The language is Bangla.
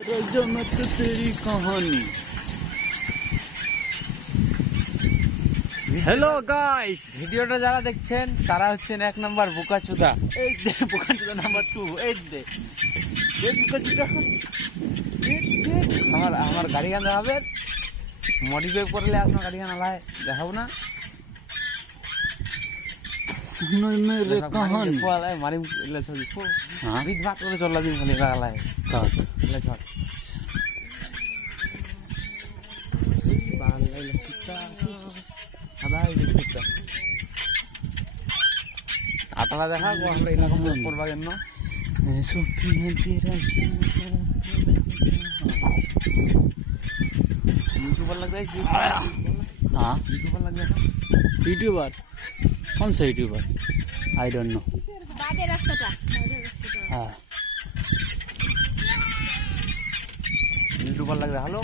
रजमत तेरी कहानी। হ্যালো গাইস, ভিডিওটা যারা দেখছেন তারা হচ্ছেন এক নাম্বার বোকাচোদা। এই দে বোকাচোদা নাম্বার 2। এই দে বোকাচোদা। আমার গাড়ি গান দেখাবে, মডিফাই করলে আপনার গাড়ি গান আলায় দেখাবো না। सुनो मेरे कहानी। মারি এলে ছবি हाँ বিট ভাত করে চল্লা দিন খালি লাগালায় काट এলে ছট আটালা দেখা আমরা এরকম করবা জন্য यूट्यूबर लग जाए। हाँ यूट्यूबर लग जाए। यूट्यूबर कौन सा यूट्यूबर? I don't know. हाँ यूट्यूबर लग रहा। हेलो